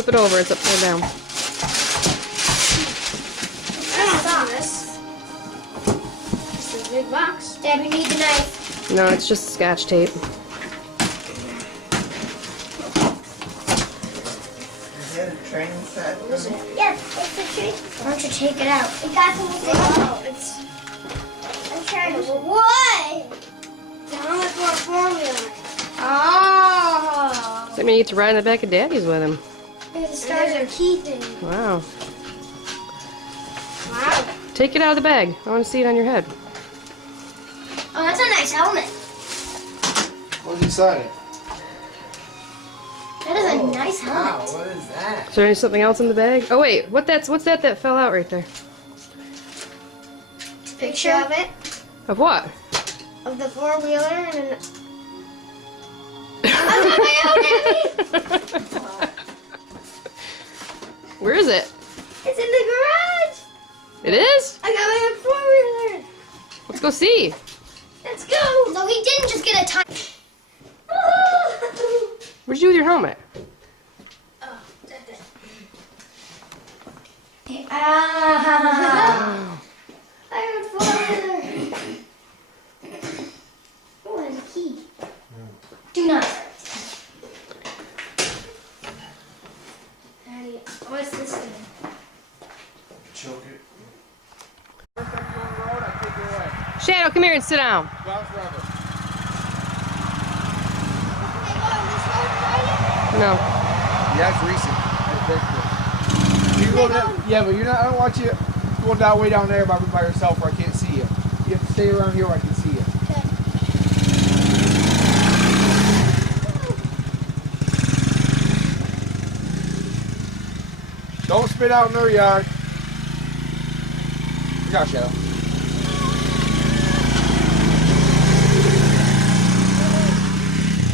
Flip it over. It's upside down. This is a big box. Dad, we need the knife. No, it's just Scotch tape. Is that a train set? Is it? Yes, it's a treat. Why don't you take it out? We got some with Oh, it's I'm trying to. What? the helmet for a four-wheeler. Oh. Does that mean you get to ride in the back of Daddy's with him? There's a And star. there's a key thing. Wow. Wow. Take it out of the bag. I want to see it on your head. Oh, that's a nice helmet. What's inside it? That is a nice Wow, helmet. what is that? Is there something else in the bag? Oh wait, what's that that fell out right there? Picture of it, Of what? of the four-wheeler, and an Where is it? it's in the garage. It is? I got my own four-wheeler. Let's go see. Let's go. No, he didn't just get a time. What'd you do with your helmet? Oh, that's it. Ah. I have a four-wheeler. Oh, there's a key. Do not. Daddy, what's this thing? Choke it. Shadow, come here and sit down. No. Yeah, it's recent. You go down, yeah, but you're not. I don't want you going down way down there by yourself where I can't see you. You have to stay around here where I can see you. Don't spit out in their yard. Look out, Shadow.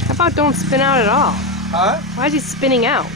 How about don't spin out at all? Huh? Why is he spinning out?